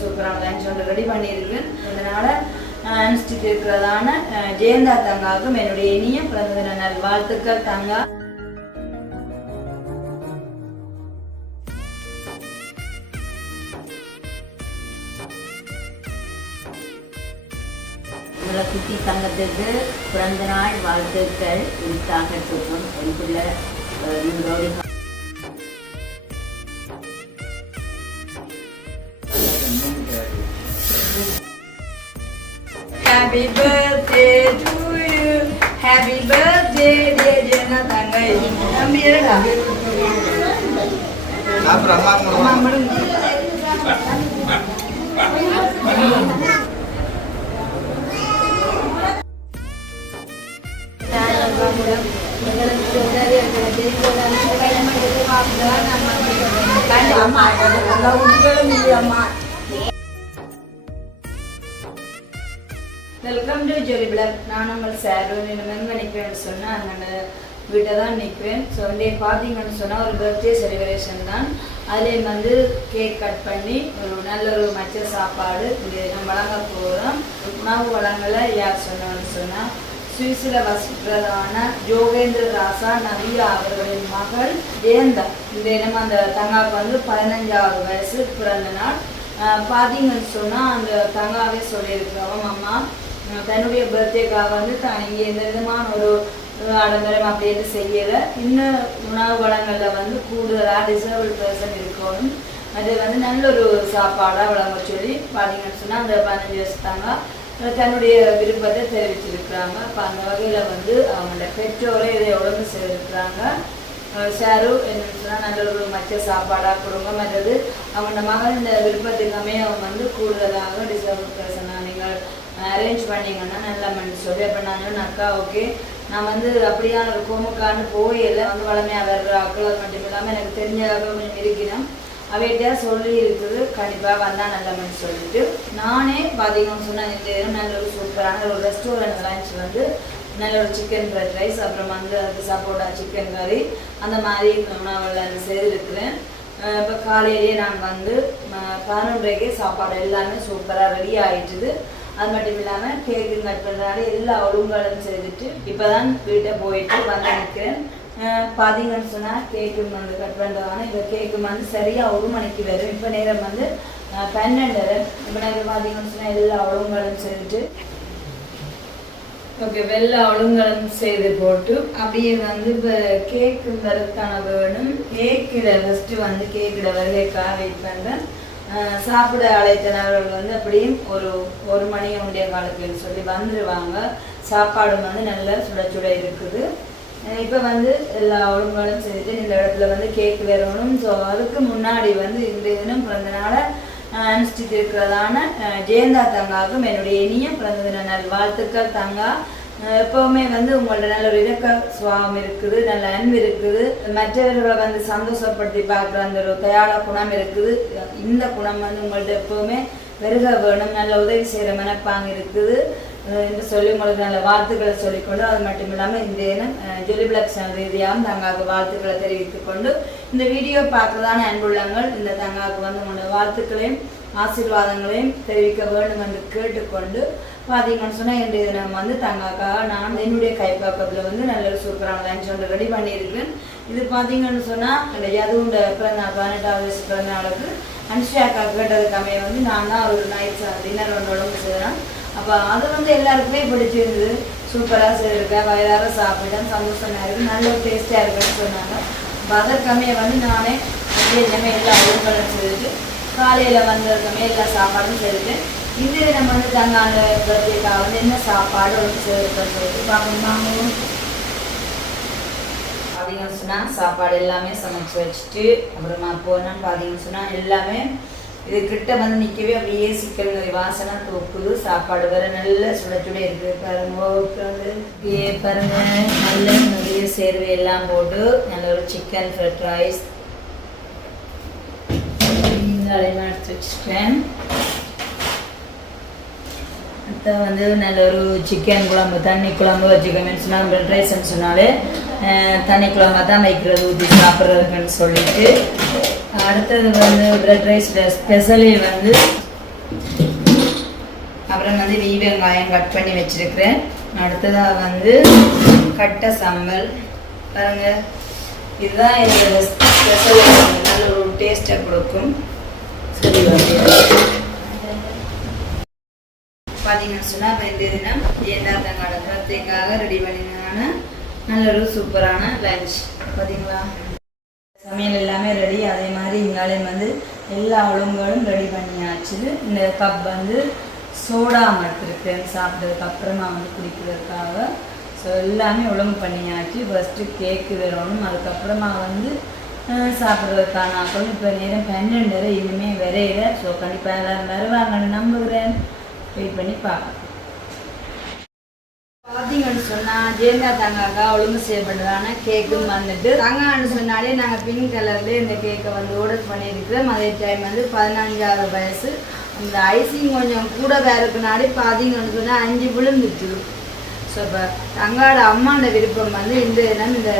சூப்பரான லஞ்ச் ஒன்று ரெடி பண்ணியிருக்கேன். அதனால அனுஷ்டித்து இருக்கிறதான ஜெயந்தா தங்காவுக்கும் என்னுடைய இனிய பிறந்த தின நல்வாழ்த்துக்கள். தங்கா குட்டி தங்கத்துக்கு பிறந்த நாள் வாழ்த்துக்கள் உரித்தாகட்டும். எனக்குள்ள Happy birthday to you. Happy birthday dear Jena Tangai. Ambillah. Welcome to jolly blog. நான் உங்கள் சார் எங்கே நிற்கிறேன்னு சொன்னால் அந்த வீட்டை தான் நிற்கிறேன். ஸோ வந்து பார்த்தீங்கன்னு சொன்னால் ஒரு பர்த்டே செலிப்ரேஷன் தான். அதுலேயும் வந்து கேக் கட் பண்ணி ஒரு நல்ல ஒரு மச்ச சாப்பாடு இங்கே நம்ம வழங்க போகிறோம். உணவு வழங்கலை யார் சொன்னோன்னு சொன்னால் சுவிஸில் வசிக்கிறதான ஜோகேந்திர ராசா நவியா அவர்களின் மகள் ஜெயந்தா. இந்த இனம் அந்த தங்காவுக்கு வந்து 15வது வயசு பிறந்த நாள். பார்த்தீங்கன்னு சொன்னால் அந்த தங்காவே சொல்லியிருக்கிறோம் அம்மா தன்னுடைய பர்த்டேக்காக வந்து தான் இங்கே எந்த விதமான ஒரு ஆடம்பரம் அப்படின்னு செய்யலை. இன்னும் உணவு வளங்களில் வந்து கூடுதலாக டிசர்வல் பர்சன் இருக்கணும். அது வந்து நல்ல ஒரு சாப்பாடாக வழங்க சொல்லி பார்த்தீங்கன்னு சொன்னால் அந்த 15 வயசு தாங்க தன்னுடைய விருப்பத்தை தெரிவிச்சிருக்கிறாங்க. இப்போ அந்த வகையில் வந்து அவங்களோட பெற்றோரை இதை ஒழுங்கு செய்திருக்கிறாங்க. ஷாரு என்னன்னு சொன்னால் நல்ல ஒரு மச்ச சாப்பாடாக கொடுங்க. மற்றது அவங்களோட மகள் இந்த விருப்பத்துக்குமே அவங்க வந்து கூடுதலாக டிசர்வ் பர்சனாக நீங்கள் அரேஞ்ச் பண்ணிங்கன்னா நல்லா மனு சொல்லி அப்போ நான் அக்கா ஓகே நான் வந்து அப்படியான ஒரு கோமுக்கான்னு போயில வந்து வளமையாக வர்ற அக்கள் அது மட்டும் இல்லாமல் எனக்கு தெரிஞ்சதாக கொஞ்சம் இருக்கணும் அவைகிட்ட சொல்லி இருக்குது. கண்டிப்பாக வந்தால் நல்ல மனு சொல்லிட்டு நானே பார்த்தீங்கன்னு சொன்னால் இந்த நல்ல ஒரு சூப்பரான ஒரு ரெஸ்டாரண்ட் லஞ்ச் வந்து நல்ல ஒரு சிக்கன் ஃப்ரைட் ரைஸ் அப்புறம் வந்து அது சப்போட்டா சிக்கன் கறி அந்த மாதிரி உணவுகள் செய்திருக்கிறேன். இப்போ காலையிலேயே நான் வந்து 11:30க்கே சாப்பாடு எல்லாமே சூப்பராக ரெடி ஆகிட்டுது. அது மட்டும் இல்லாமல் கேக்கு கட் பண்ணுறாரு எல்லா ஒழுங்குகளும் செய்துட்டு இப்போ தான் வீட்டை போயிட்டு வந்து நிற்கிறேன். பார்த்தீங்கன்னு சொன்னால் கேக்கு வந்து கட் பண்ணுறதான இப்போ கேக்கு வந்து சரியாக 1 மணிக்கு வரும். இப்போ நேரம் வந்து 12:30. இப்போ நேரம் பார்த்தீங்கன்னு சொன்னால் எல்லா ஒழுங்குகளும் செய்துட்டு ஓகே வெள்ளை ஒழுங்குகளும் செய்து போட்டு அப்படியே வந்து இப்போ கேக்கு வரத்தான வேணும். கேக்கில் ஃபஸ்ட்டு வந்து கேக்கில் வருகைக்காக வெயிட் பண்ணுறேன். சாப்பிட அழைத்தனவர்கள் வந்து அப்படியும் ஒரு மணி உடைய காலத்துலன்னு சொல்லி வந்துடுவாங்க. சாப்பாடு வந்து நல்ல சுட சுட இருக்குது. இப்போ வந்து எல்லா ஒழுங்குகளும் செய்துட்டு இந்த இடத்துல வந்து கேக் வரணும். ஸோ அதுக்கு முன்னாடி வந்து இன்றைய தினம் பிறந்த நாளை அனுஷ்டித்து இருக்கிறதான ஜெயந்தா தங்காவுக்கும் என்னுடைய இனிய பிறந்த தின நல்வாழ்த்துக்கள். தங்கா எப்போவுமே வந்து உங்களோட நல்ல ஒரு இலக்க சுவாபம் இருக்குது, நல்ல அன்பு இருக்குது, மற்றவர்களை வந்து சந்தோஷப்படுத்தி பார்க்குற அந்த ஒரு தயார குணம் இருக்குது. இந்த குணம் வந்து உங்கள்ட்ட எப்போவுமே பெருக வேணும். நல்ல உதவி செய்கிற மனப்பாங்க இருக்குது என்று சொல்லி உங்களுக்கு நல்ல வாழ்த்துக்களை சொல்லிக்கொண்டு அது மட்டும் இல்லாமல் இந்த தினம் ஜொலி பிளாக் சேனல் ரீதியாகவும் தங்காவுக்கு வாழ்த்துக்களை தெரிவித்துக் கொண்டு இந்த வீடியோ பார்க்குறதான அன்புள்ளங்கள் இந்த தங்காவுக்கு வந்து உங்களோட வாழ்த்துக்களையும் ஆசீர்வாதங்களையும் தெரிவிக்க வேண்டும் என்று கேட்டுக்கொண்டு பார்த்தீங்கன்னு சொன்னால் இன்றைய தினம் வந்து தங்காக்காக நான் என்னுடைய கைப்பக்கத்தில் வந்து நல்ல ஒரு சூப்பரான லஞ்ச் ஒன்று ரெடி பண்ணியிருக்கேன். இது பார்த்தீங்கன்னு சொன்னால் இந்த அதுவும் பிறந்தநாள் 18வது வயசு பிறந்தநாளுக்கு அனுஷாக்கா கேட்டதுக்காமே வந்து நான் தான் ஒரு நைட் டின்னர் ஒன்று உடம்பு செய்கிறேன். அப்போ அது வந்து எல்லாருக்குமே பிடிச்சிருந்தது. சூப்பராக செய்திருக்கேன், வயிறார சாப்பிட்டேன், சந்தோஷமாக இருக்குது, நல்ல ஒரு டேஸ்ட்டாக இருக்குன்னு சொன்னாங்க. அப்போ அதற்காமே வந்து நானே எல்லாமே எல்லா ஒழுங்குகளும் செய்துட்டு காலையில் வந்திருக்கமே எல்லா சாப்பாடும் செய்துட்டு இந்த நம்ம வந்து தங்கான பர்த்டேக்காக வந்து என்ன சாப்பாடு ஒன்று செய்திருக்கேன்னு சொல்லிட்டு பார்க்கணும். பார்த்தீங்கன்னு சொன்னால் சாப்பாடு எல்லாமே சமைச்சு வச்சுட்டு அப்புறமா போனான்னு பார்த்தீங்கன்னு சொன்னால் எல்லாமே இது கிட்ட வந்து நிற்கவே அப்படியே சிக்கன் கறி வாசனை தூக்குது. சாப்பாடு வேற நல்ல சுட சுட இருக்குது பாருங்க. பாருங்க நல்ல நிறைய சேர்வை எல்லாம் போட்டு நல்ல ஒரு சிக்கன் ஃப்ரைட் ரைஸ் எடுத்து வச்சுட்டேன். அடுத்த வந்து நல்ல ஒரு சிக்கன் குழம்பு தண்ணி குழம்பு வச்சுக்கோங்கன்னு சொன்னால் ஃப்ரைட் ரைஸ்ன்னு சொன்னாலே தண்ணி குழம்பா தான் வைக்கிறது ஊற்றி சாப்பிட்றதுக்குன்னு சொல்லிட்டு அடுத்தது வந்து ஃப்ரைட் ரைஸில் ஸ்பெஷலி வந்து அப்புறம் வந்து வெங்காயம் கட் பண்ணி வச்சிருக்கிறேன். அடுத்ததாக வந்து கட்டை சம்பல் பாருங்க. இதுதான் என்னோட ஸ்பெஷல், நல்ல ஒரு டேஸ்ட்டை கொடுக்கும். சரி பார்த்தீங்கன்னு சொன்னால் இப்போ இந்த தினம் ஏந்தாத்தங்காட பர்த்டேக்காக ரெடி பண்ணினான நல்ல ஒரு சூப்பரான லஞ்ச். பார்த்தீங்களா, சமையல் எல்லாமே ரெடி. அதே மாதிரி இங்காலையும் வந்து எல்லா ஒழுங்குகளும் ரெடி பண்ணியாச்சு. இந்த கப் வந்து சோடா எடுத்துருக்கேன் சாப்பிட்றதுக்கு அப்புறமா வந்து குடிக்கிறதுக்காக. ஸோ எல்லாமே ஒழுங்கு பண்ணியாச்சு. ஃபஸ்ட்டு கேக்கு வரணும், அதுக்கப்புறமா வந்து சாப்பிட்றதுக்கான ஆக்களும். இப்போ நேரம் 12 இனிமே வரையில. ஸோ கண்டிப்பாக எல்லோரும் வருவாங்கன்னு நம்புகிறேன். வெயிட் பண்ணி பார்க்கலாம். பார்த்தீங்கன்னு சொன்னால் ஜெயந்தா தங்காக்கா ஒழுங்கு செய்யப்படுறான கேக்கும் வந்துட்டு தங்கான்னு சொன்னாலே நாங்கள் பிங்க் கலர்லேயே இந்த கேக்கை வந்து ஆர்டர் பண்ணியிருக்கிறோம். அதே டைம் வந்து 15ஆவது வயசு. அந்த ஐசிங் கொஞ்சம் கூட வேறுக்குனாடி பார்த்தீங்கன்னு சொன்னால் 5 விழுந்துட்டு. ஸோ இப்போ தங்காட அம்மாண்ட விருப்பம் வந்து இந்த தினம் இந்த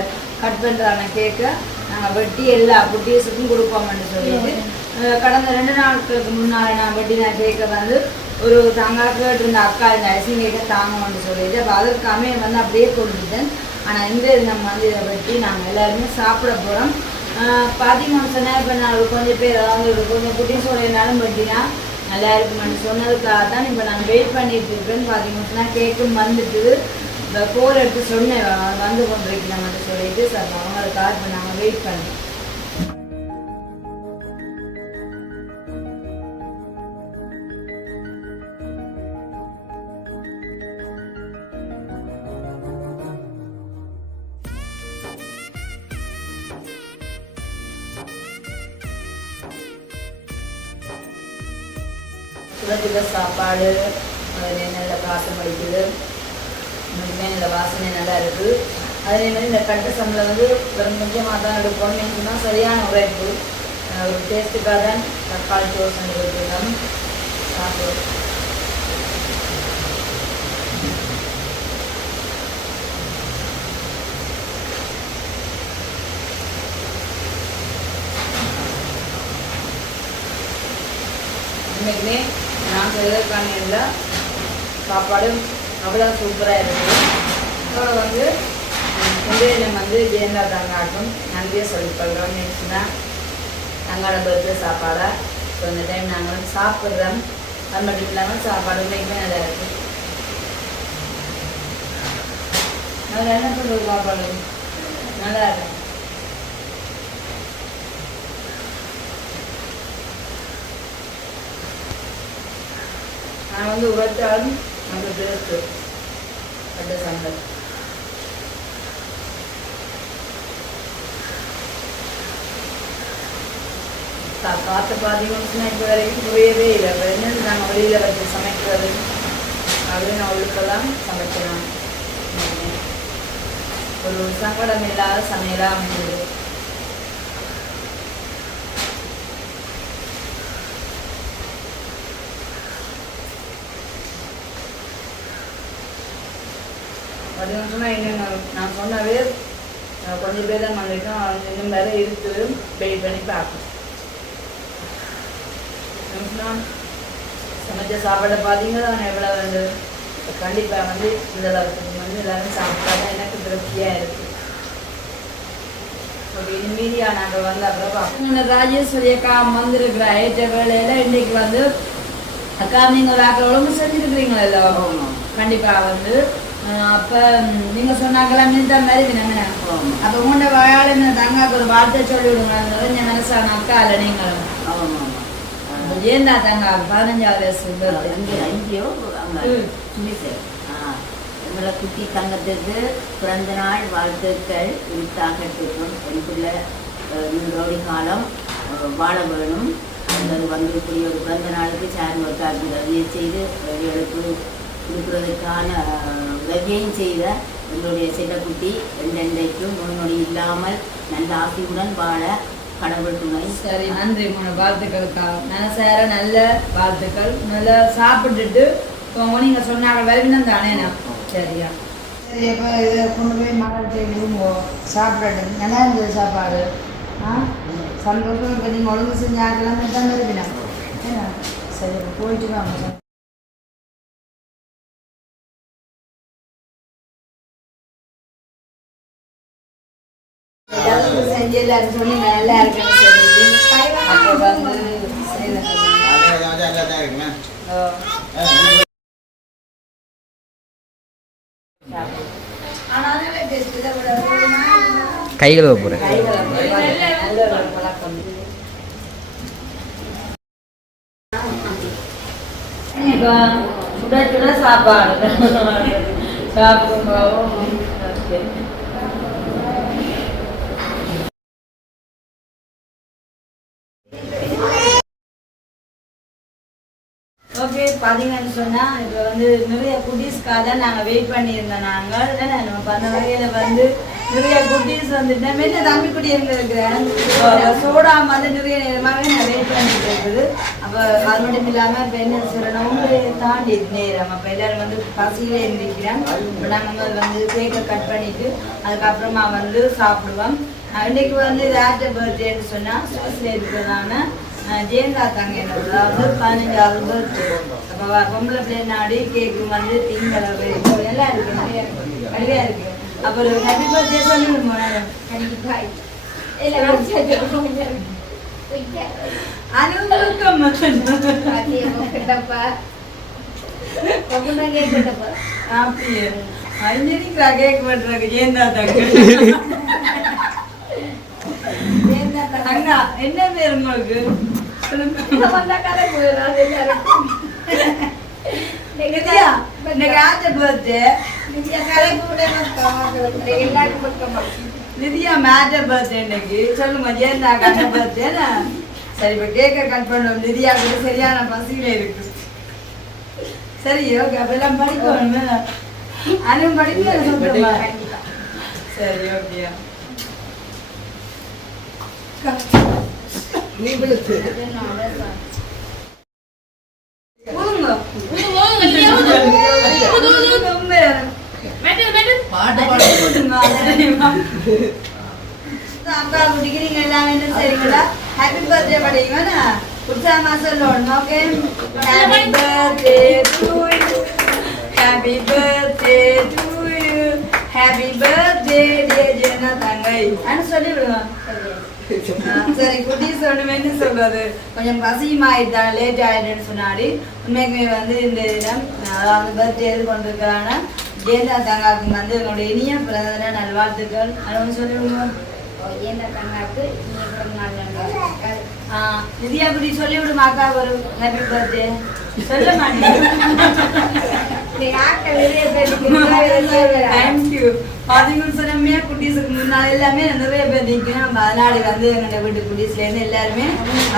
கட் பண்ணுறான கேக்கை நாங்கள் வெட்டி எல்லா குட்டீஸுக்கும் கொடுப்போம்னு சொல்லிட்டு கடந்த 2 நாட்களுக்கு முன்னால் நான் வெட்டின கேக்கை வந்து ஒரு தங்கா கேட்டிருந்த அக்கா இந்த ஐசிங் கேக்கை தாங்கணும்னு சொல்லிட்டு அப்போ அதற்காமே வந்து அப்படியே கொடுத்துட்டேன். ஆனால் இந்த நம்ம வந்து இதை வெட்டி நாங்கள் எல்லாருமே சாப்பிட போகிறோம். பார்த்தீங்கன்னு சொன்னால் இப்போ நான் கொஞ்சம் பேர் அதாவது கொஞ்சம் குட்டீஸோட என்னாலும் வெட்டினா நல்லா இருக்குமென்னு சொன்னதுக்காக தான் இப்போ நாங்கள் வெயிட் பண்ணிட்டு இருக்கேன்னு. பார்த்தீங்கன்னு சொன்னால் கேக்கும் வந்துட்டு இப்போ கோல் எடுத்து சொன்னேன் வந்து கொண்டிருக்கலாம்னு சொல்லிட்டு சார் அவங்களுக்காக இப்போ நாங்கள் வெயிட் பண்ணோம். சுடச்சுட சாப்பாடு நல்ல வாசம் அடிக்குது. இன்னுமே இந்த வாசனை நல்லா இருக்குது. அதே மாதிரி இந்த கட்டை சம்பளம் வந்து ஒரு முக்கியமாக தான் எடுக்கணும். சொன்னால் சரியான உழைப்பு. ஒரு டேஸ்ட்டுக்காக தான் தக்காளி தோசை எடுத்துக்கலாம் சாப்பிடுவோம். இன்றைக்குமே நான் செய்வதற்கான எல்லா சாப்பாடும் அவ்வளோ சூப்பராக இருக்குது. அதோட வந்து இன்றைய நம்ம வந்து ஜெயந்தா தங்காட்டும் நன்றியை சொல்லிக்கொள்கிறோம். நெக்ஸ்ட் தான் தங்காட பர்த்டே சாப்பாடாக ஸோ இந்த டைம் நாங்கள் வந்து சாப்பிட்றோம். அது மட்டும் இல்லாமல் சாப்பாடு இன்றைக்குமே நல்லா இருக்குது. அதில் என்ன சொல்கிறது, சாப்பாடு நல்லா இருக்கு. நான் வந்து உழைச்சாலும் நம்ம டேஸ்ட்டு கட்டை சம்பல் காற்று பார்த்தீங்கன்னா இப்போ வரைக்கும் புரியவே இல்லை. இப்போ என்ன நாங்கள் வெளியில் வச்சு சமைக்கிறது அப்படின்னு அவளுக்கெல்லாம் சமைக்கலாம். ஒரு சங்கடம் இல்லாத சமையலாக அமைஞ்சது. அது சொன்னால் இன்னும் நான் சொன்னவே கொஞ்சம் பேர் தான் வந்துட்டோம். இன்னும் வேறு இருக்குது, வெயிட் பண்ணி பார்க்கணும். சமைச்ச சாப்பாடை பார்த்தீங்கன்னா எவ்வளோ வந்து கண்டிப்பாக வந்து இந்த அளவுக்கு வந்து எல்லோரும் சாப்பிட்டா தான் எனக்கு திருப்தியாக இருக்குது. ஓகே, இது மீடியா நாங்கள் வந்து அப்புறம் பார்ப்போம். ராஜேஸ்வரி அக்கா வந்துருக்குற ஏற்ற வேலையில் இன்றைக்கு வந்து அக்கா நீங்கள் ஒரு அக்கா ஒழுங்கு செஞ்சுருக்குறீங்களா எல்லாம்? கண்டிப்பாக வந்து அப்போ நீங்கள் சொன்னாக்கெல்லாம் மின்ன மாதிரி நாங்க அப்போ உங்கள்கிட்ட வாயாளுமே தங்காக்கு ஒரு வார்த்தை சொல்லி விடுங்க. என் மனசான அக்கா இல்லை நீங்களும் ஜெயந்தா தங்கா 15ஆவது வயசு அங்கேயோ எங்களை குட்டி தங்கத்துக்கு பிறந்த நாள் வாழ்த்துக்கள் உரித்தாகட்டும். எனக்குள்ள நீண்டோடி காலம் வாழ வேணும். அந்த வந்திருக்கூடிய ஒரு பிறந்த நாளுக்கு சேர்மக்காக உதவியை செய்து எங்களுக்கு கொடுக்குறதுக்கான உதவியையும் செய்த எங்களுடைய செல்லக்குட்டி என்றென்றைக்கும் நோய் இல்லாமல் நல்ல ஆசையுடன் வாழ கடவுள் துணை. சரி, நன்றி வாழ்த்துக்களுக்காக. நல்லா சேர நல்ல வாழ்த்துக்கள். நல்லா சாப்பிட்டுட்டு இப்போ நீங்கள் சொன்னாங்க வருவினம் தானே. சரியா, சரி. இப்போ இதை கொண்டு போய் மக்கள்கிட்ட சாப்பிடட்டும். நல்லா இருந்தது சாப்பாடு. சந்தோஷம். இப்போ நீங்கள் ஒழுங்கு செஞ்சாக்கெல்லாம் தான் வருவினம். சரி, போயிட்டு வாங்க. செஞ்சு எல்லாரும் சொன்னீங்க நல்லா இருக்குன்னு சொல்லிட்டு அப்போ வந்து கைகளை போகிறேன் சுட சுட சாப்பாடு சாப்பிடும்போது ஓகே பார்த்தீங்கன்னு சொன்னால் இப்போ வந்து நிறைய குட்டீஸ்க்காக தான் நாங்கள் வெயிட் பண்ணியிருந்தோம் நாங்கள் ஏன்னா நம்ம அந்த வகையில் வந்து நிறைய குட்டீஸ் வந்துட்டு என்ன தம்பி குட்டி இருக்கிறேன் சோடா வந்து நிறைய நேரமாகவே நான் வெயிட் பண்ணிட்டு இருக்குது அப்போ அது மட்டும் இல்லாமல் இப்போ என்ன சொல்லணும் உங்களை தாண்டி நேரம் அப்போ எல்லோரும் வந்து பசியிலே இருந்திருக்கிறேன் இப்போ நாங்கள் வந்து கேக்கை கட் பண்ணிவிட்டு அதுக்கப்புறமா வந்து சாப்பிடுவோம் இன்றைக்கு வந்து ராஜ பர்த்டேன்னு சொன்னால் ஸ்வீட்ஸில் இருக்கிறதான ஜெயந்தா தாங்க அதாவது 15வது பர்த்டே அப்போ பொம்பளை பிள்ளை நாடி கேக்கு வந்து திங்களவை எல்லாம் இருக்கு நிறையா இருக்கு அப்புறம் ஹாப்பி பர்த்டே சொல்லுங்க கேக் பண்றாங்க ஜெயந்தா தாங்க என்ன பேர் உங்களுக்கு நிதியா மேஜர் பர்த்டே இன்னைக்கு சொல்லுங்க ஜெயந்தா கண்ண பர்த்டே சரி இப்ப கேக்க கட் பண்ணுவோம் நிதியா கூட சரியான பசியில இருக்கு சரி ஓகே அப்ப எல்லாம் படிக்கணும் அனும் படிக்க சரி ஓகே அக்கா குடிக்கிறீங்க எல்லாம் என்ன சரிங்களா ஹாப்பி பர்த்டே படிங்களா உற்சாகமா சொல்லணும் okay happy birthday to you happy birthday to you happy birthday dear Jayantha தங்கை அன்னு சொல்லி விடுவான் சரி குட்டீஸ் ஒண்ணுமே சொல்றது கொஞ்சம் பசியுமாயிட்டான் லேட் ஆயிடுன்னு சொன்னாடி உண்மைக்குமே வந்து இந்த தினம் அதாவது பர்த்டே இது கொண்டிருக்கான ஜெயந்தா தங்காவுக்கு வந்து என்னுடைய இனிய பிறந்த நல்வாழ்த்துக்கள் அது ஒன்று சொல்லிவிடுவோம் ஜெயந்தா தங்காவுக்கு இனிய பிறந்த நாள் நல்வாழ்த்துக்கள் நிதியா குட்டி சொல்லிவிடும் அக்கா ஒரு ஹாப்பி பர்த்டே சொல்ல மாட்டேன் தேங்க்யூ பார்த்தீங்கன்னு சொன்னமே குட்டீஸுக்கு முன்னால் எல்லாமே நிறைய பேர் நிற்கணும் அதனாடி வந்து எங்களுடைய வீட்டு குட்டீஸ்லேருந்து எல்லாருமே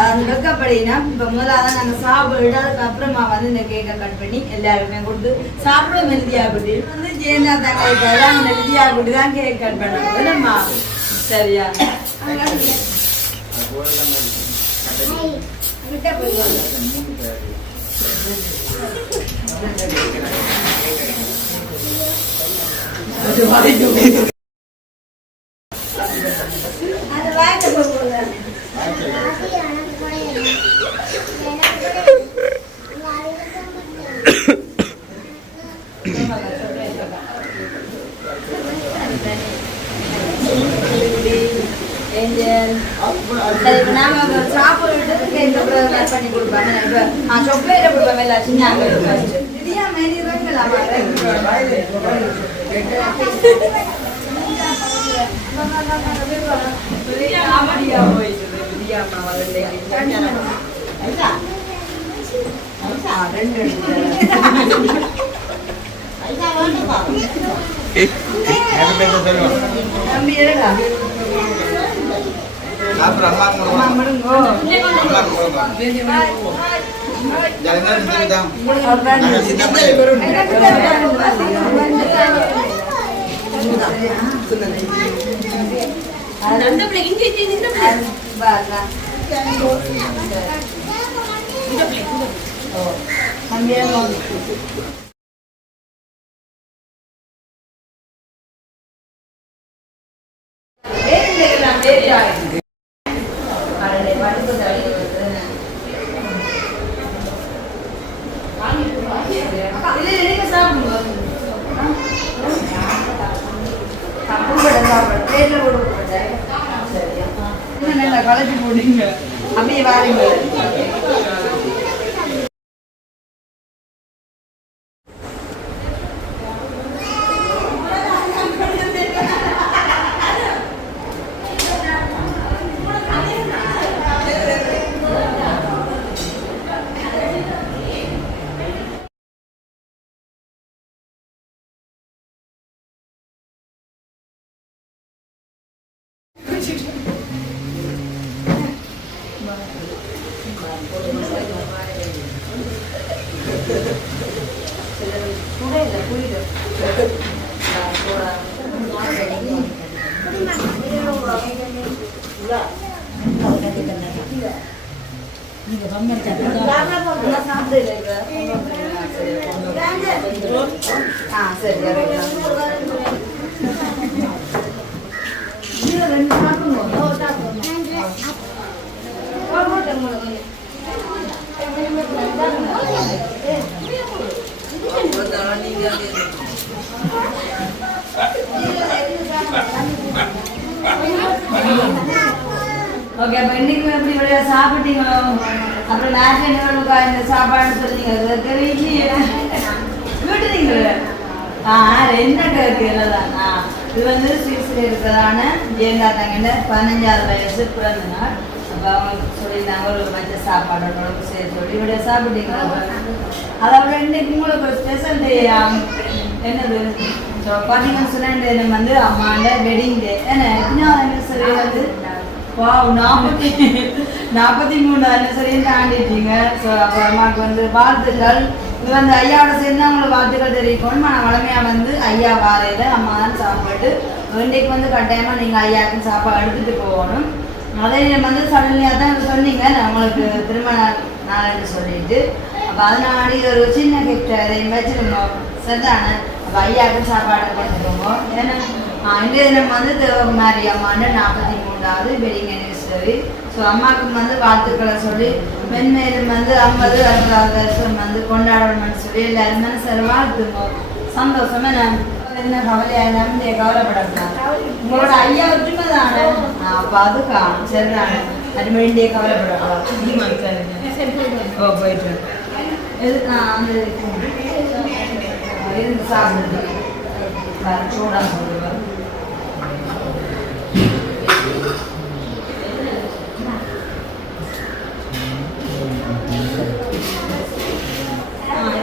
அந்த வெக்கப்படினா இப்போ முதலாக நாங்கள் சாப்பிட்டு அதுக்கப்புறமா வந்து இந்த கேக்கை கட் பண்ணி எல்லாருமே கொடுத்து சாப்பிடுவோம் நிதியா குட்டி வந்து ஜெயந்தா தங்காய்க்காக அந்த நிதியா குட்டி தான் கேக் கட் பண்ண இல்லைம்மா சரியா அது வாய்ட்டு போகுது சரி இப்போ நாங்கள் சாப்பிட்றதுக்கு இந்த கட் பண்ணி கொடுப்பாங்க இப்போ சொப்பையில் கொடுப்பாங்க எல்லாம் சின்ன இதையா மெனி வைக்கலாமா தம்பி இருக்கா சாப்பிடுங்க நல்லா கலச்சி போடுங்க அப்படியே வாருங்க. ஓகே, அப்போ இன்னைக்கு எப்படி வழியா சாப்பிட்டீங்களோ? அப்புறம் நேரங்களுக்கு இந்த சாப்பாடுன்னு சொன்னீங்க வீட்டுறீங்களே. என்ன கேட்கலதானா? இது வந்து சுவிஸில் இருக்கிறதான ஜெயந்தா தங்கிட்ட 15வது வயசு பிறந்த நாள். அப்போ அவங்க சொல்லியிருந்தாங்க ஒரு மற்ற சாப்பாடு சேர்த்து சொல்லி இப்படியா சாப்பிட்டீங்களா? அதோட இன்னைக்கு உங்களுக்கு ஒரு ஸ்பெஷல் டே என்னது பார்த்தீங்கன்னு சொன்னால் எனக்கு வந்து அம்மாண்ட வெட்டிங் டே. ஏன்னா எத்தனாவது வந்து 43 அனிவர்சரியும் தாண்டிட்டீங்க. ஸோ அப்போ அம்மாவுக்கு வந்து வாழ்த்துக்கள். இது வந்து ஐயாவோட சேர்ந்து அவங்களுக்கு வாழ்த்துக்கள் தெரிவிக்கணும். ஆனால் வளமையாக வந்து ஐயா வாரையில் அம்மா தான் சாப்பிட்டு இன்றைக்கு வந்து கட்டாயமாக நீங்கள் ஐயாவுக்கு சாப்பாடு எடுத்துகிட்டு போகணும். அதே வந்து சடன்லியாக தான் சொன்னீங்க உங்களுக்கு திருமண நாள்னு சொல்லிட்டு. அப்போ அதனாடி ஒரு சின்ன கிஃப்ட் அதையும் வச்சுருந்தோம் சரிதானே. அப்போ ஐயாவுக்கு சாப்பாடு கொண்டு போவோம். ஏன்னா இன்றைய தினம் வந்து தேவகுமாரி அம்மாண்ட 43வது வெட்டிங் அனிவர்சரி. ஸோ அம்மாவுக்கு வந்து வாழ்த்துக்களை சொல்லி மென்மேலும் வந்து 50 60 வருஷம் வந்து கொண்டாடணும்னு சொல்லி எல்லாரும் மனசில் வாழ்த்துவோம். சந்தோஷமே நான் என்ன கவலையாக நம்பிய கவலைப்படலாம். உங்களோட ஐயா ஒற்றுமை தானே. அப்போ அது காணும் சரிதானே. அது வேண்டிய கவலைப்படலாம். ஓ போயிட்டு எதுக்கு அந்த இருந்து சாப்பிடுது சூடாக சொல்லுவேன்.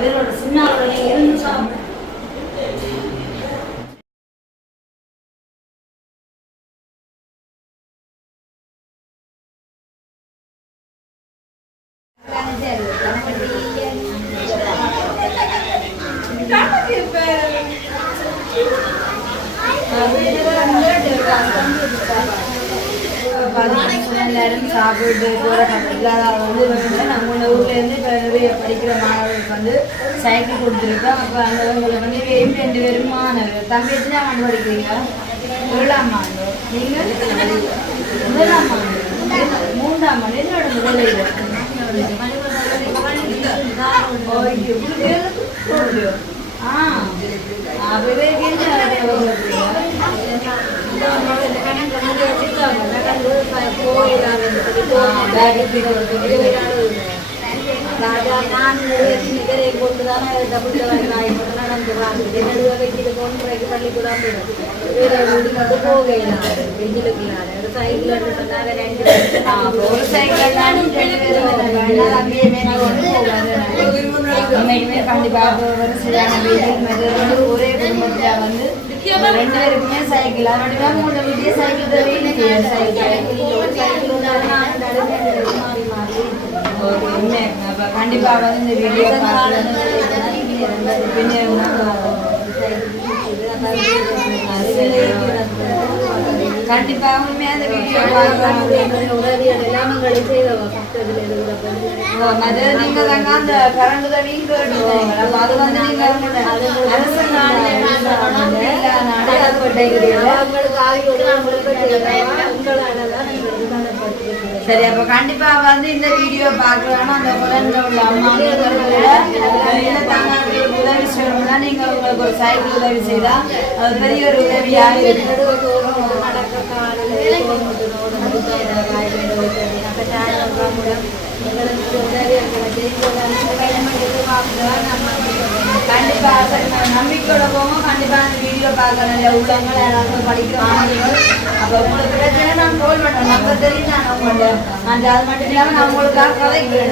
இதோட சின்ன இருந்து சாப்பிடு. எல்லாரும் சாப்பிட்டு போகிற இல்லாத வந்து நம்மளோட ஊர்லேருந்து இப்போ நிறைய படிக்கிற மாணவர்களுக்கு வந்து சைக்கிள் கொடுத்துருக்கோம். அப்போ அந்த உங்களுக்கு வந்து 2 பேரும் மாணவர். தம்பி எத்தனை ஆண்டு படிக்கிறீங்க? 7ஆம் ஆண்டு. நீங்கள் 1ஆம் ஆண்டு 3ஆம் ஆண்டு. என்னோட முதலில் நான் நிகரை கொண்டுதானே டபுள் நடந்து பள்ளிக்கூடம் மட்டும் போகலாம். வெயிலுக்குள்ளார சைக்கிள் சொன்னாங்க 2 கண்டிப்பாக ஒரே குடும்பத்தில் வந்து 2 பேருக்குமே சைக்கிள் அதோட 3 வீட்டையே சைக்கிள் கண்டிப்பாக வந்து இந்த வீடியோ கண்டிப்பாக உண்மையாக அந்த வீடியோ நீங்க தாங்க அந்த கரண்ட் உதவியும் கேட்டுருவாங்க. அது வந்து நீங்க சரி. அப்ப கண்டிப்பா வந்து இந்த வீடியோ பார்க்கலாம். அந்த குழந்தை உள்ள அம்மா உதவி செய்யணும்னா நீங்க உங்களுக்கு ஒரு சைக்கிள் உதவி செய்தா அது பெரிய ஒரு உதவியாக இருக்குது. கண்டிப்பாக இதை காய வேண்டும் அப்போ சேனல் கூட எங்களுக்கு உதவி கண்டிப்பாக நம்பிக்கையோட போவோம். கண்டிப்பாக அந்த வீடியோ பார்க்கணும் உள்ளவங்க யாராவது படிக்கிற மாணவர்கள். அப்போ உங்களுக்கு பிரச்சனை நான் கால் பண்ணுறேன். நம்பர் தெரியும் நான் உங்கள்கிட்ட அந்த அது மட்டும் இல்லாமல் நான் உங்களுக்காக கதைக்கிறேன்.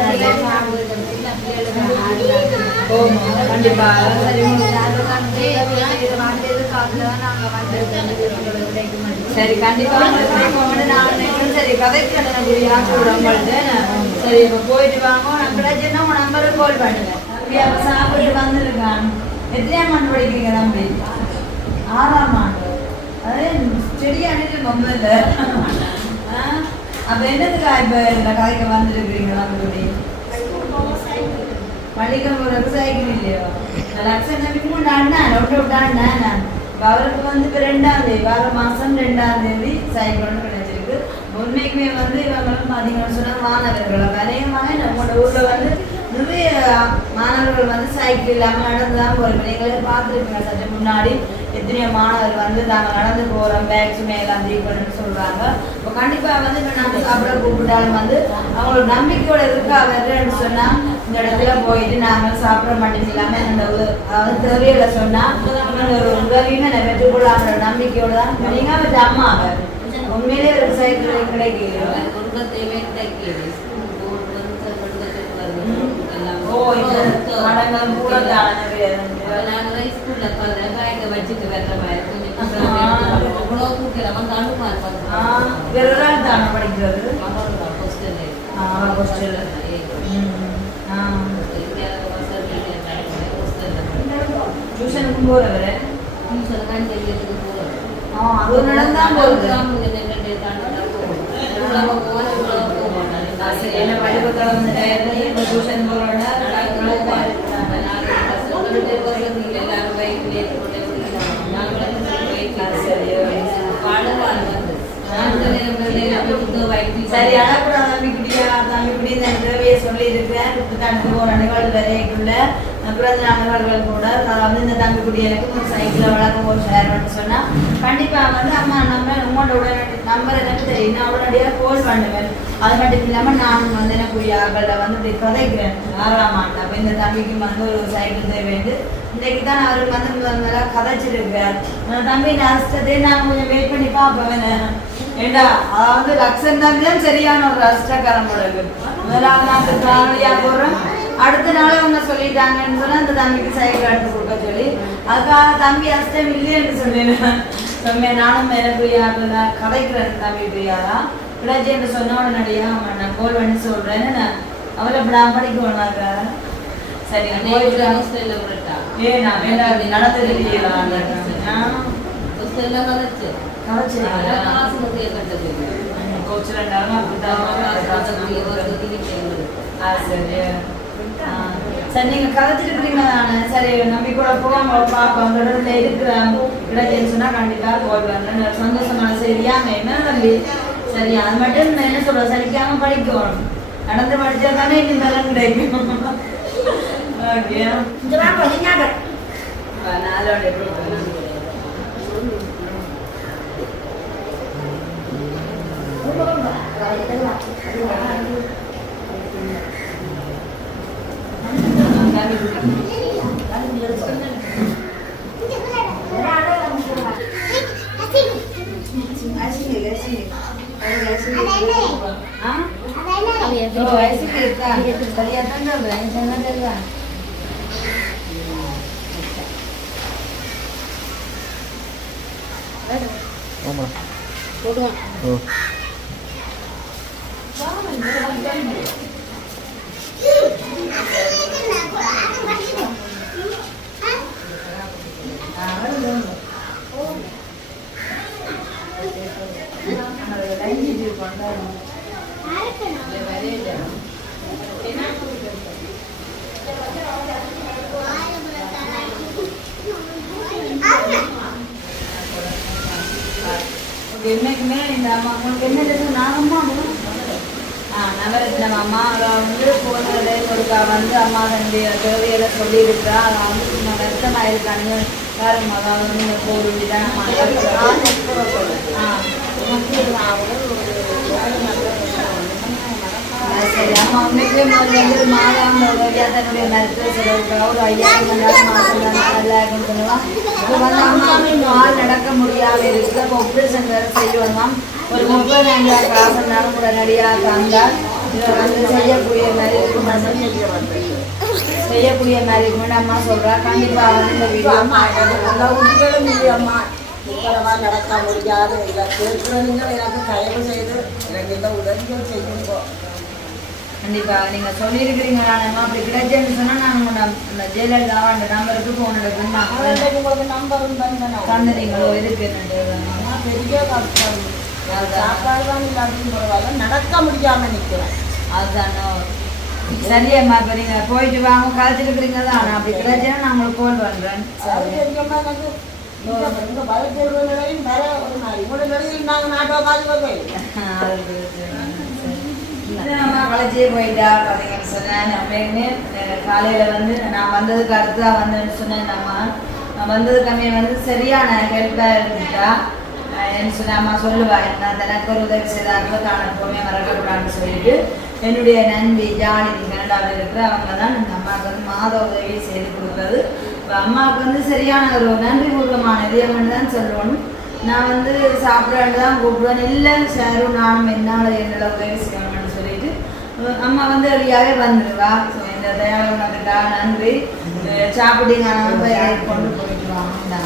கண்டிப்பாக சரி கண்டிப்பாக சரி கதைக்கு உங்கள்கிட்ட சரி இப்போ போயிட்டு வாங்க. நான் கிடைச்சுன்னா உங்க நம்பருக்கு கால் பண்ணுவேன். சாப்பிட்டு வந்துருக்கான். எத்தனையாம் ஆண்டு படிக்கிறீங்க தம்பி? 6ஆம் ஆண்டு. அதே செடியா அன்னைக்கு ரொம்ப இல்லை. அப்போ என்னதுக்கா இப்போ இந்த கதைக்கு வந்துருக்கிறீங்க தம்பி? பள்ளிக்கு போகிறதுக்கு சைக்கிள் இல்லையோ? லட்சம் நம்பி 3 ஆண்டு ஒன்று விட்டாண்ணா நான் அவருக்கு வந்து இப்போ 2ஆம் தேதி மாதம் 2ஆம் தேதி சைக்கிள் ஒன்று கிடைச்சிருக்கு. உண்மைக்குமே வந்து இவங்களும் பார்த்தீங்கன்னு சொன்னால் மாணவர்கள் அநேகமாக நம்மளோட ஊரில் வந்து நிறைய மாணவர்கள் வந்து சைக்கிள் இல்லாமல் நடந்து தான் போகிறோம். நீங்களே பார்த்துருப்பீங்க சற்று முன்னாடி எத்தனையோ மாணவர் வந்து நாங்கள் நடந்து போகிறோம் பேக் சுமையெல்லாம் தீர்க்கணும்னு சொல்கிறாங்க. இப்போ கண்டிப்பாக வந்து இப்போ நாங்கள் சாப்பிட கூப்பிட்டாலும் வந்து அவங்களோட நம்பிக்கையோட இருக்கா வருன்னு சொன்னால் இந்த இடத்துல போயிட்டு நாங்கள் சாப்பிட மாட்டேங்க இல்லாமல் இந்த அதாவது தேவையில சொன்னால் ஒரு உதவியுமே நான் பெற்றுக்கொள்ளாம நம்பிக்கையோடு தான் நீங்கள் வச்ச அம்மாவை உண்மையிலே ஒரு சைக்கிள் கிடைக்கல. ஓ இந்த மடங்கள் கூட வச்சுட்டு வர்ற மாதிரி தானே படிக்கிறது டியூஷனுக்கும் போறவர அது நடந்தான் போகுது. என்ன பள்ளிக்கூடத்துல வந்து டியூஷன் போறோட சரி அழக்கூட தம்பிக்குடிய சொல்லி இருக்கிறேன். போன நிகழ்வு வரைக்குள்ள பிறந்த நண்பர்கள் கூட வந்து இந்த தம்பிக்குடி எனக்கு ஒரு சைக்கிள் வழக்கம் ஒரு ஷேர் பண்ணி சொன்னால் கண்டிப்பாக வந்து அம்மா நம்ம உங்களோட உடனடி நம்பர் எனக்கு தெரியும். நான் உடனடியாக கால் பண்ணுவேன். அது மட்டும் இல்லாமல் நான் வந்து எனக்குரிய ஆக்களில் வந்து இப்படி கதைக்கிறேன் 6ஆம் ஆண்டு. அப்போ இந்த தம்பிக்கு வந்து ஒரு சைக்கிள் தேவைண்டு இன்றைக்கு தான் அவருக்கு வந்து முதல்ல கதைச்சிருக்கார். அந்த தம்பி அஷ்டத்தை நான் கொஞ்சம் வெயிட் பண்ணி பார்ப்பேன். ஏண்டா அதாவது லக்ஷன் தம்பி தான் சரியான ஒரு அஷ்டக்காரன் போடுறது. முதலாவது நாட்டு ஃபேமிலியாக போடுறேன். அடுத்த நாள் அவங்க சொல்லிட்டாங்கன்னு சொன்னால் அந்த தம்பிக்கு சைக்கிள் எடுத்து கொடுக்க சொல்லி அதுக்காக தம்பி அஷ்டம் இல்லைன்னு சொல்லிடுறேன். நானும் எனக்கு யாருல கதைக்கிறேன் தம்பி பிரியாரா பிள்ளாச்சி என்று சொன்ன உடனடியா நான் கோல் பண்ணி சொல்றேன்னு நான் அவளை நான் படிக்க ஒண்ணாக்க சரி நான் வேண்டாம் நடந்தது சரி நீங்க கதைச்சிட்டு இருக்கீங்க தானே? சரி நம்பி கூட போவாங்க பார்ப்போம் தொடர்பில் இருக்கிறேன் கிடைச்சேன்னு சொன்னா கண்டிப்பா போடுவாங்க. சந்தோஷமான சரியாங்க என்ன தம்பி? சரி அது மட்டும் என்ன சொல்ற சலிக்காம படிக்கணும். நடந்து படிச்சா தானே இன்னும் பலன் கிடைக்கும். ஓகே நாளோட என்னைக்குமே இந்த அம்மா உங்களுக்கு என்ன நாகம்மா நவரத்னம் அம்மா அவளை வந்து போனதே ஒருக்கா வந்து அம்மா தன்னுடைய தேவையில சொல்லியிருக்கிறா. அதை வந்து கொஞ்சம் வருத்தமாக இருக்கான்னு பாருங்க. அதாவது வந்து இந்த கோவில் தான் சரி அம்மா உண்மைக்குமே முதல்ல மாதாந்த உதவியாக தன்னுடைய மருத்துவ செலவுக்காக ஒரு 5000 மாதம் நல்லா இருக்குன்னு சொல்லுவான். இப்போ வந்து அம்மாவுமே இன்னும் ஆள் நடக்க முடியாமல் இருக்குது. அப்போ ஆப்ரேஷன் வேறு செய்யணுமாம். ஒரு 35,000 காசுனாலும் உடனடியாக தந்தால் வந்து செய்யக்கூடிய மாதிரி செய்யக்கூடிய மாதிரி இருக்குன்னு அம்மா சொல்கிறா. கண்டிப்பாக வந்து இந்த வீடியோ உங்களும் இல்லையம்மா இப்போவா நடக்க முடியாது இல்லை கேட்குறீங்க எனக்கு தயவு செய்து எனக்கு இந்த உதவிகள் செய்யுங்க. கண்டிப்பாக நீங்கள் சொல்லியிருக்கிறீங்க. நான் அப்படி கிடைச்சேன்னு சொன்னால் நான் அந்த ஜெயலலிதா அந்த நம்பருக்கு ஃபோன் எடுக்கணும் உங்களுக்கு நம்பரும் தந்துட்டீங்களோ இதுக்கு பெரிய கஷ்டம் சாப்பாடு தான் இல்லாட்டியும் பரவாயில்ல நடக்க முடியாமல் நிற்கிறேன். அதுதானோ சரியம்மா. இப்போ நீங்கள் போயிட்டு வாங்க கழிச்சிருக்கிறீங்க தான். நான் அப்படி கிடைச்சேன்னா நான் உங்களுக்கு ஃபோன் பண்ணுறேன். அது தெரியாமல் எனக்கு இந்த பலத்தேர்வு நிலையும் வேற ஒரு நாள் இவ்வளோ நிலையில் நாங்கள் நாட்டோக்காது களைச்சியே போயிட்டா பார்த்தீங்கன்னு சொன்னேன். அப்பயுமே காலையில் வந்து நான் வந்ததுக்கு அடுத்துதான் வந்தேன்னு சொன்னேன். நான் வந்ததுக்காமே வந்து சரியான ஹெல்ப்பாக இருந்துட்டா. என்ன சொன்ன அம்மா சொல்லுவா, நான் தனக்கு ஒரு உதவி செய்தாங்களோ தான் எப்பவுமே மறக்கக்கூடாதுன்னு சொல்லிட்டு என்னுடைய நண்பி ஜாலினி கனடாவில் இருக்கிற அவங்க தான் இந்த அம்மாவுக்கு வந்து மாத உதவி செய்து கொடுக்குறது. இப்போ அம்மாவுக்கு வந்து சரியான ஒரு நன்றிபூர்வமான இதயம்னு தான் சொல்லணும். நான் வந்து சாப்பிட்றான்னு தான் கூப்பிடுவேன். இல்லை சாரும் நானும் என்னால் என்னோட உதவி செய்யணும்னு சொல்லிட்டு அம்மா வந்து எளியாகவே வந்துடுவா. ஸோ இந்த தயாரம் வந்துட்டா நன்றி சாப்பிட்டீங்க கொண்டு போயிட்டு வாங்க.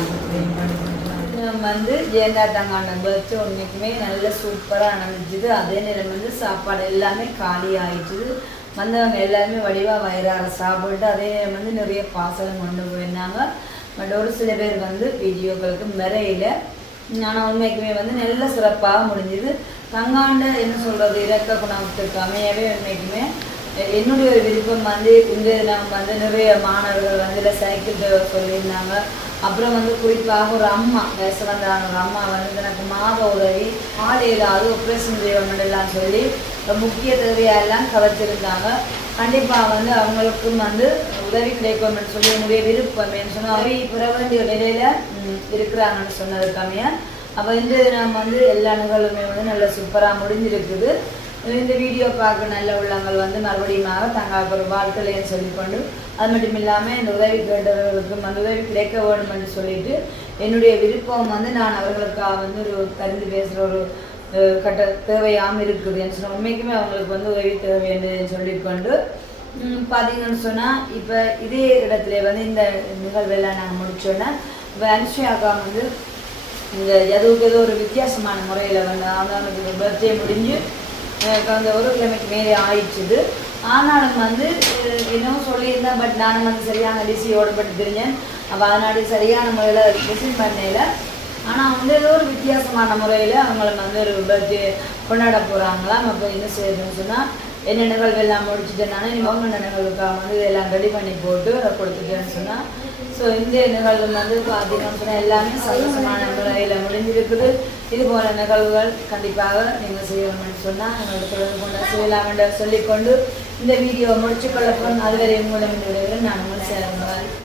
வந்து ஜெயந்தாட்டாங்கான பர்த் ஒன்றைக்குமே நல்ல சூப்பராக நடந்துச்சுது. அதே நேரம் வந்து சாப்பாடு எல்லாமே காலி ஆயிடுச்சுது. வந்தவங்க எல்லாருமே வடிவாக வயிறார சாப்பிட்டு அதே நேரம் வந்து நிறைய பாசலம் கொண்டு போயிருந்தாங்க. பட் ஒரு சில பேர் வந்து வீடியோக்களுக்கு நிறையில. ஆனால் உண்மைக்குமே வந்து நல்ல சிறப்பாக முடிஞ்சுது. தங்காண்ட என்ன சொல்கிறது இறக்க குணத்துக்கு அமையவே உண்மைக்குமே என்னுடைய ஒரு விருப்பம் வந்து இந்த தினம் வந்து நிறைய மாணவர்கள் வந்து இல்லை சைக்கிள் டிரைவர் சொல்லியிருந்தாங்க. அப்புறம் வந்து குறிப்பாக ஒரு அம்மா வயசு வந்தாங்க. ஒரு அம்மா வந்து எனக்கு மாத உதவி ஆலையில் அது ஆப்ரேஷன் செய்யணும்லாம் சொல்லி முக்கிய தேவையெல்லாம் கவர்த்திருந்தாங்க. கண்டிப்பாக வந்து அவங்களுக்கும் வந்து உதவி கிடைக்கும்னு சொல்லி என்னுடைய விருப்பம் சொன்னால் அவை பெற வேண்டிய நிலையில் இருக்கிறாங்கன்னு சொன்னதுக்காமைய அப்போ இந்த நம்ம வந்து எல்லா நிகழ்வுமே வந்து நல்ல சூப்பராக முடிஞ்சிருக்குது. இந்த வீடியோ பார்க்க நல்ல உள்ளங்கள் வந்து மறுபடியும் தங்களுக்கு ஒரு வாழ்க்கையிலேன்னு சொல்லிக்கொண்டு அது மட்டும் இல்லாமல் இந்த உதவி கேட்டவர்களுக்கும் அந்த உதவி கிடைக்க வேண்டும் என்று சொல்லிட்டு என்னுடைய விருப்பம் வந்து நான் அவர்களுக்காக வந்து ஒரு கருந்து பேசுகிற ஒரு கட்ட தேவையாமல் இருக்குது என்று சொன்னால் உண்மைக்குமே அவங்களுக்கு வந்து உதவி தேவை என்று சொல்லிக்கொண்டு பார்த்தீங்கன்னு சொன்னால் இப்போ இதே இடத்துல வந்து இந்த நிகழ்வெல்லாம் நாங்கள் முடிச்சோன்னா இப்போ அனுஷியாக்கா வந்து இந்த எதுவுக்கு ஏதோ ஒரு வித்தியாசமான முறையில் வந்து அவனுக்கு பர்த்டே முடிஞ்சு அந்த ஒரு கிழமைக்கு மேலே ஆயிடுச்சுது. ஆனாலும் வந்து இன்னும் சொல்லியிருந்தேன். பட் நானும் வந்து சரியான டிசியோடு பட்டு தெரிஞ்சேன். அப்போ அதனாடி சரியான முறையில் டிசைன் பண்ணல. ஆனால் வந்து ஏதோ ஒரு வித்தியாசமான முறையில் அவங்கள வந்து ஒரு பர்த்டே கொண்டாட போகிறாங்களாம். அப்போ என்ன செய்யுதுன்னு சொன்னால் என்ன நிகழ்வு எல்லாம் முடிச்சுட்டேனால இவங்க நிகழ்வுக்காக வந்து இதெல்லாம் ரெடி பண்ணி போட்டு அதை கொடுத்துட்டேன்னு சொன்னால் ஸோ இந்த நிகழ்வு வந்து பார்த்தீங்கன்னு சொன்னால் எல்லாமே சந்தோஷமான முறையில் முடிஞ்சிருக்குது. இது போல நிகழ்வுகள் கண்டிப்பாக நீங்கள் செய்யணும்னு சொன்னால் எங்களோட தொடர்பு கொண்டு செய்யலாம் என்று சொல்லிக்கொண்டு இந்த வீடியோவை முடிச்சுக்கொள்ள போகிறோம். அதுவரை உங்களிடம் இந்த விடையில் நான் உங்கள் சேர்ந்தேன்.